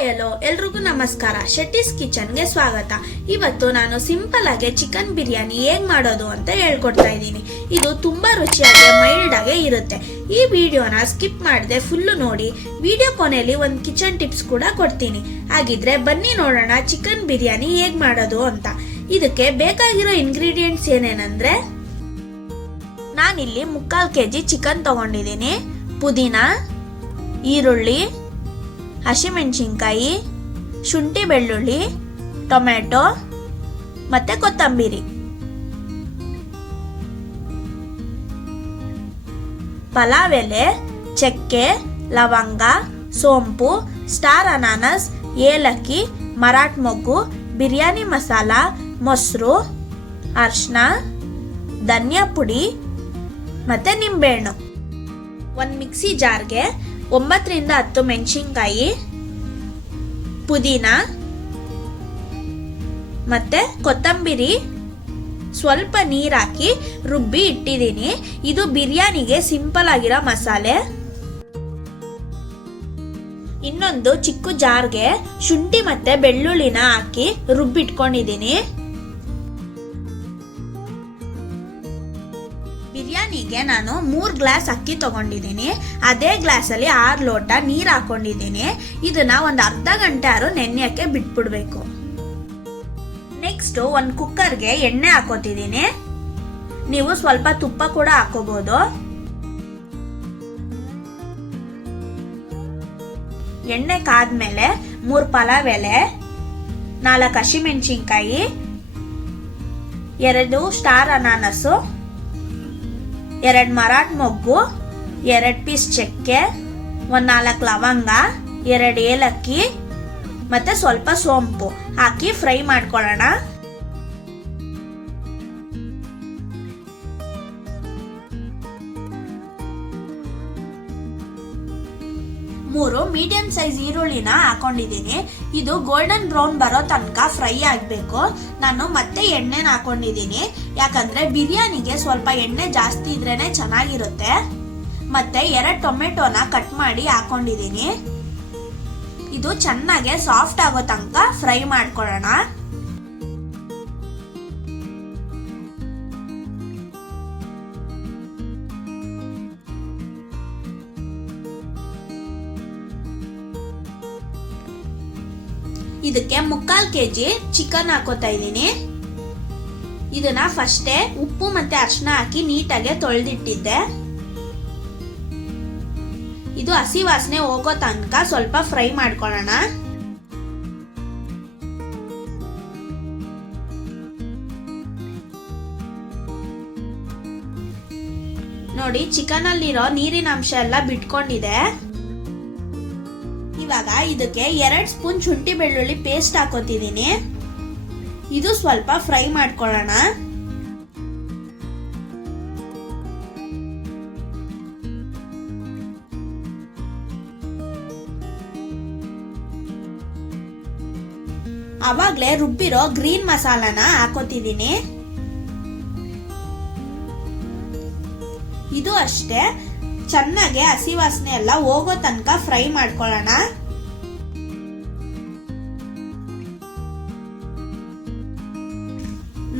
Hello ಎಲ್ರಿಗೂ ನಮಸ್ಕಾರ. ಶೆಟ್ಟಿಸ್ ಕಿಚನ್ಗೆ ಸ್ವಾಗತ. ಇವತ್ತು ನಾನು ಸಿಂಪಲ್ ಆಗಿ ಚಿಕನ್ ಬಿರಿಯಾನಿ ಹೇಗ್ ಮಾಡೋದು ಅಂತ ಹೇಳ್ಕೊಡ್ತಾ ಇದ್ದೀನಿ. ಇದು ತುಂಬಾ ರುಚಿಯಾಗಿ ಮೈಲ್ಡ್ ಆಗಿ ಇರುತ್ತೆ. ಈ ವಿಡಿಯೋನ ಸ್ಕಿಪ್ ಮಾಡದೆ ಫುಲ್ ನೋಡಿ. ವಿಡಿಯೋ ಕೊನೆಯಲ್ಲಿ ಒಂದು ಕಿಚನ್ ಟಿಪ್ಸ್ ಕೂಡ ಕೊಡ್ತೀನಿ. ಹಾಗಿದ್ರೆ ಬನ್ನಿ ನೋಡೋಣ ಚಿಕನ್ ಬಿರಿಯಾನಿ ಹೇಗ್ ಮಾಡೋದು ಅಂತ. ಇದಕ್ಕೆ ಬೇಕಾಗಿರೋ ಇಂಗ್ರೀಡಿಯೆಂಟ್ಸ್ ಏನೇನಂದ್ರೆ, ನಾನಿಲ್ಲಿ 3/4 kg ಚಿಕನ್ ತಗೊಂಡಿದ್ದೀನಿ. ಪುದೀನ, ಈರುಳ್ಳಿ, ಹಸಿಮೆಣಸಿನ್ಕಾಯಿ, ಶುಂಠಿ ಬೆಳ್ಳುಳ್ಳಿ, ಟೊಮೆಟೊ ಮತ್ತೆ ಕೊತ್ತಂಬರಿ. ಪಲಾವ್ ಎಲೆ, ಚಕ್ಕೆ, ಲವಂಗ, ಸೋಂಪು, ಸ್ಟಾರ್ ಅನಾನಸ್, ಏಲಕ್ಕಿ, ಮರಾಠ ಮೊಗ್ಗು, ಬಿರಿಯಾನಿ ಮಸಾಲ, ಮೊಸರು, ಅರಿಶಿನ, ಧನಿಯಾ ಪುಡಿ ಮತ್ತೆ ನಿಂಬೆಹಣ್ಣು. ಒಂದು ಮಿಕ್ಸಿ ಜಾರ್ಗೆ 9 ರಿಂದ 10 ಮೆಣಸಿನ್ಕಾಯಿ, ಪುದೀನ ಮತ್ತೆ ಕೊತ್ತಂಬರಿ, ಸ್ವಲ್ಪ ನೀರು ಹಾಕಿ ರುಬ್ಬಿ ಇಟ್ಟಿದ್ದೀನಿ. ಇದು ಬಿರಿಯಾನಿಗೆ ಸಿಂಪಲ್ ಆಗಿರೋ ಮಸಾಲೆ. ಇನ್ನೊಂದು ಚಿಕ್ಕ ಜಾರ್ಗೆ ಶುಂಠಿ ಮತ್ತೆ ಬೆಳ್ಳುಳ್ಳಿನ ಹಾಕಿ ರುಬ್ಬಿಟ್ಕೊಂಡಿದ್ದೀನಿ. ಬಿರಿಯಾನಿಗೆ ನಾನು 3 ಗ್ಲಾಸ್ ಅಕ್ಕಿ ತಗೊಂಡಿದ್ದೀನಿ. ಅದೇ ಗ್ಲಾಸಲ್ಲಿ 6 ಲೋಟ ನೀರು ಹಾಕೊಂಡಿದ್ದೀನಿ. ಇದನ್ನ ಒಂದು ಅರ್ಧ ಗಂಟೆ ಆದ್ರೂ ನೆನೆಯಕ್ಕೆ ಬಿಟ್ಬಿಡ್ಬೇಕು. ನೆಕ್ಸ್ಟ್ ಒಂದು ಕುಕ್ಕರ್ಗೆ ಎಣ್ಣೆ ಹಾಕೋತಿದ್ದೀನಿ. ನೀವು ಸ್ವಲ್ಪ ತುಪ್ಪ ಕೂಡ ಹಾಕೋಬಹುದು. ಎಣ್ಣೆ ಕಾದ್ಮೇಲೆ 3 ಪಲಾವ್ ಎಲೆ, 4 ಹಸಿಮೆಣಸಿನ್ಕಾಯಿ, 2 ಸ್ಟಾರ್ ಅನಾನಸು, 2 ಮರಾಠ ಮೊಗ್ಗು, 2 ಪೀಸ್ ಚಕ್ಕೆ, 4 ಲವಂಗ, 2 ಏಲಕ್ಕಿ ಮತ್ತೆ ಸ್ವಲ್ಪ ಸೋಂಪು ಹಾಕಿ ಫ್ರೈ ಮಾಡ್ಕೊಳ್ಳೋಣ. ಮೂರು ಮೀಡಿಯಂ ಸೈಜ್ ಈರುಳ್ಳಿನ ಹಾಕೊಂಡಿದ್ದೀನಿ. ಇದು ಗೋಲ್ಡನ್ ಬ್ರೌನ್ ಬರೋ ತನಕ ಫ್ರೈ ಆಗ್ಬೇಕು. ನಾನು ಮತ್ತೆ ಎಣ್ಣೆನ ಹಾಕೊಂಡಿದ್ದೀನಿ, ಯಾಕಂದ್ರೆ ಬಿರಿಯಾನಿಗೆ ಸ್ವಲ್ಪ ಎಣ್ಣೆ ಜಾಸ್ತಿ ಇದ್ರೇನೆ ಚೆನ್ನಾಗಿರುತ್ತೆ. ಮತ್ತೆ 2 ಟೊಮೆಟೊನ ಕಟ್ ಮಾಡಿ ಹಾಕೊಂಡಿದ್ದೀನಿ. ಇದು ಚೆನ್ನಾಗಿ ಸಾಫ್ಟ್ ಆಗೋ ತನಕ ಫ್ರೈ ಮಾಡ್ಕೊಳ್ಳೋಣ. ಇದಕ್ಕೆ 3/4 kg ಚಿಕನ್ ಹಾಕೋತಾ ಇದ್ದೀನಿ. ಇದನ್ನ ಫಸ್ಟೇ ಉಪ್ಪು ಮತ್ತೆ ಅರಿಶಿನ ಹಾಕಿ ನೀಟಾಗಿ ತೊಳೆದಿಟ್ಟಿದ್ದೆ. ಇದು ಹಸಿ ವಾಸನೆ ಹೋಗೋ ತನಕ ಸ್ವಲ್ಪ ಫ್ರೈ ಮಾಡ್ಕೊಳ್ಳೋಣ. ನೋಡಿ, ಚಿಕನ್ ಅಲ್ಲಿರೋ ನೀರಿನ ಅಂಶ ಎಲ್ಲ ಬಿಟ್ಕೊಂಡಿದೆ. ಇವಾಗ ಇದಕ್ಕೆ 2 ಸ್ಪೂನ್ ಶುಂಠಿ ಬೆಳ್ಳುಳ್ಳಿ ಪೇಸ್ಟ್ ಹಾಕೋತಿದ್ದೀನಿ. ಇದು ಸ್ವಲ್ಪ ಫ್ರೈ ಮಾಡ್ಕೊಳ್ಳೋಣ. ಅವಾಗ್ಲೇ ರುಬ್ಬಿರೋ ಗ್ರೀನ್ ಮಸಾಲಾನ ಹಾಕೋತಿದ್ದೀನಿ. ಇದು ಅಷ್ಟೇ ಚೆನ್ನಾಗಿ ಹಸಿ ವಾಸನೆ ಎಲ್ಲ ಹೋಗೋ ತನಕ ಫ್ರೈ ಮಾಡ್ಕೊಳ್ಳೋಣ.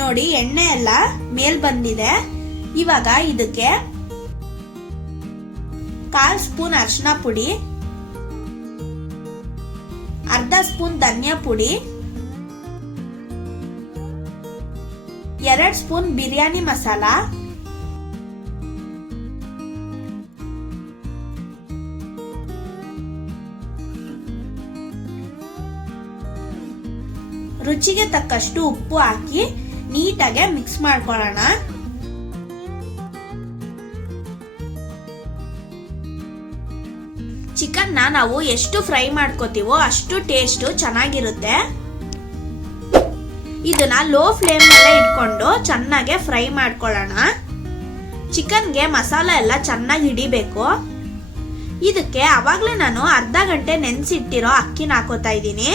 ನೋಡಿ, ಎಣ್ಣೆ ಎಲ್ಲ ಮೇಲ್ ಬಂದಿದೆ. ಇವಾಗ ಇದಕ್ಕೆ 1/4 ಸ್ಪೂನ್ ಅರಿಶಿನ ಪುಡಿ, ಅರ್ಧ ಸ್ಪೂನ್ ಧನಿಯಾ ಪುಡಿ, 2 ಸ್ಪೂನ್ ಬಿರಿಯಾನಿ ಮಸಾಲ, ರುಚಿಗೆ ತಕ್ಕಷ್ಟು ಉಪ್ಪು ಹಾಕಿ ನೀಟಾಗಿ ಮಿಕ್ಸ್ ಮಾಡ್ಕೊಳ್ಳೋಣ. ಚಿಕನ್ ನಾವು ಎಷ್ಟು ಫ್ರೈ ಮಾಡ್ಕೋತೀವೋ ಅಷ್ಟು ಟೇಸ್ಟ್ ಚೆನ್ನಾಗಿರುತ್ತೆ. ಇದನ್ನ ಲೋ ಫ್ಲೇಮ್ ಮೇಲೆ ಇಟ್ಕೊಂಡು ಚೆನ್ನಾಗಿ ಫ್ರೈ ಮಾಡ್ಕೊಳ್ಳೋಣ. ಚಿಕನ್ಗೆ ಮಸಾಲ ಎಲ್ಲ ಚೆನ್ನಾಗಿ ಹಿಡಿಬೇಕು. ಇದಕ್ಕೆ ಅವಾಗ್ಲೇ ನಾನು ಅರ್ಧ ಗಂಟೆ ನೆನೆಸಿಟ್ಟಿರೋ ಅಕ್ಕಿನ ಹಾಕೋತಾ ಇದ್ದೀನಿ.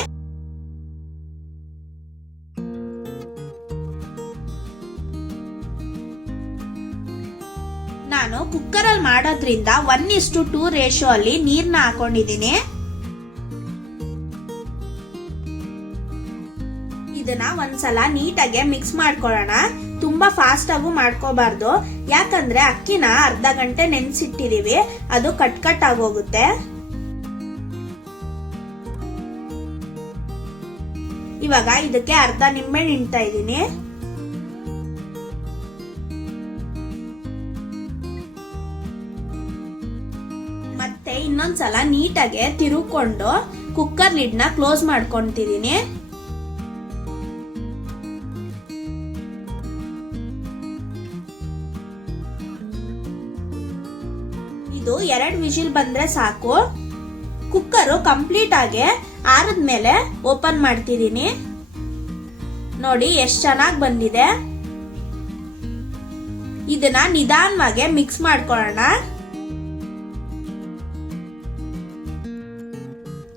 ನಾನು ಕುಕ್ಕರ್ ಅಲ್ಲಿ ಮಾಡೋದ್ರಿಂದ 1:2 ರೇಷಿಯೋ ಅಲ್ಲಿ ನೀರ್ನ ಹಾಕೊಂಡಿದ್ದೀನಿ. ಇದನ್ನ ಒಂದ್ಸಲ ನೀಟಾಗಿ ಮಿಕ್ಸ್ ಮಾಡ್ಕೊಳ್ಳೋಣ. ತುಂಬಾ ಫಾಸ್ಟ್ ಆಗು ಮಾಡ್ಕೋಬಾರ್ದು, ಯಾಕಂದ್ರೆ ಅಕ್ಕಿನ ಅರ್ಧ ಗಂಟೆ ನೆನ್ಸಿಟ್ಟಿದೀವಿ, ಅದು ಕಟ್ ಆಗೋಗುತ್ತೆ. ಇವಾಗ ಇದಕ್ಕೆ ಅರ್ಧ ನಿಂಬೆಹಣ್ಣು ಹಿಂಡ್ತಾ ಇದ್ದೀನಿ. ಮತ್ತೆ ಇನ್ನೊಂದ್ಸಲ ನೀಟಾಗಿ ತಿರುಕೊಂಡು ಕುಕ್ಕರ್ ಲಿಡ್ ನ ಕ್ಲೋಸ್ ಮಾಡ್ಕೊಂತಿದೀನಿ. ಇದು 2 ವಿಜಿಲ್ ಬಂದ್ರೆ ಸಾಕು. ಕುಕ್ಕರ್ ಕಂಪ್ಲೀಟ್ ಆಗಿ ಆರಿದ್ಮೇಲೆ ಓಪನ್ ಮಾಡ್ತಿದೀನಿ. ನೋಡಿ ಎಷ್ಟು ಚೆನ್ನಾಗಿ ಬಂದಿದೆ. ಇದನ್ನ ನಿಧಾನವಾಗಿ ಮಿಕ್ಸ್ ಮಾಡ್ಕೊಳ್ಳೋಣ.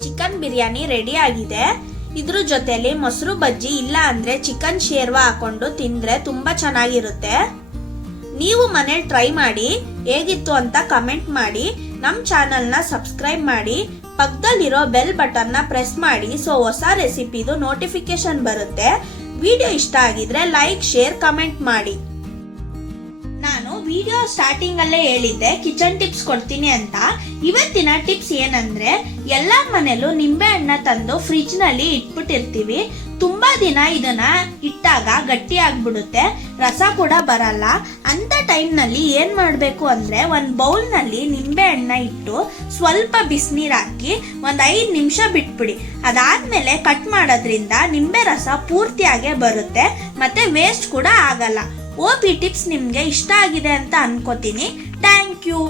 ಚಿಕನ್ ಬಿರಿಯಾನಿ ರೆಡಿ ಆಗಿದೆ. ಇದ್ರ ಜೊತೆಲಿ ಮೊಸರು ಬಜ್ಜಿ ಇಲ್ಲ ಅಂದ್ರೆ ಚಿಕನ್ ಶೇರ್ವಾ ಹಾಕೊಂಡು ತಿಂದ್ರೆ ತುಂಬಾ ಚೆನ್ನಾಗಿರುತ್ತೆ. ನೀವು ಮನೇಲಿ ಟ್ರೈ ಮಾಡಿ ಹೇಗಿತ್ತು ಅಂತ ಕಮೆಂಟ್ ಮಾಡಿ. ನಮ್ ಚಾನೆಲ್ ನ ಸಬ್ಸ್ಕ್ರೈಬ್ ಮಾಡಿ, ಪಕ್ಕದಲ್ಲಿರೋ ಬೆಲ್ ಬಟನ್ ನ ಪ್ರೆಸ್ ಮಾಡಿ, ಸೊ ಹೊಸ ರೆಸಿಪಿದು ನೋಟಿಫಿಕೇಶನ್ ಬರುತ್ತೆ. ವಿಡಿಯೋ ಇಷ್ಟ ಆಗಿದ್ರೆ ಲೈಕ್, ಶೇರ್, ಕಮೆಂಟ್ ಮಾಡಿ. ನಾನು ವಿಡಿಯೋ ಸ್ಟಾರ್ಟಿಂಗ್ ಅಲ್ಲೇ ಹೇಳಿದ್ದೆ ಕಿಚನ್ ಟಿಪ್ಸ್ ಕೊಡ್ತೀನಿ ಅಂತ. ಇವತ್ತಿನ ಟಿಪ್ಸ್ ಏನಂದ್ರೆ, ಎಲ್ಲಾ ಮನೇಲೂ ನಿಂಬೆ ಹಣ್ಣ ತಂದು ಫ್ರಿಡ್ಜ್ ನಲ್ಲಿ ಇಟ್ಬಿಟ್ಟಿರ್ತೀವಿ. ತುಂಬಾ ದಿನ ಇದನ್ನ ಇಟ್ಟಾಗ ಗಟ್ಟಿ ಆಗ್ಬಿಡುತ್ತೆ, ರಸ ಕೂಡ ಬರಲ್ಲ. ಅಂತ ಟೈಮ್ ನಲ್ಲಿ ಏನ್ ಮಾಡ್ಬೇಕು ಅಂದ್ರೆ, ಒಂದ್ ಬೌಲ್ ನಲ್ಲಿ ನಿಂಬೆ ಹಣ್ಣ ಇಟ್ಟು ಸ್ವಲ್ಪ ಬಿಸಿನೀರ್ ಹಾಕಿ ಒಂದ್ 5 ನಿಮಿಷ ಬಿಟ್ಬಿಡಿ. ಅದಾದ್ಮೇಲೆ ಕಟ್ ಮಾಡೋದ್ರಿಂದ ನಿಂಬೆ ರಸ ಪೂರ್ತಿಯಾಗೆ ಬರುತ್ತೆ, ಮತ್ತೆ ವೇಸ್ಟ್ ಕೂಡ ಆಗಲ್ಲ. ಈ ಟಿಪ್ಸ್ ನಿಮ್ಗೆ ಇಷ್ಟ ಆಗಿದೆ ಅಂತ ಅನ್ಕೋತೀನಿ. Thank you.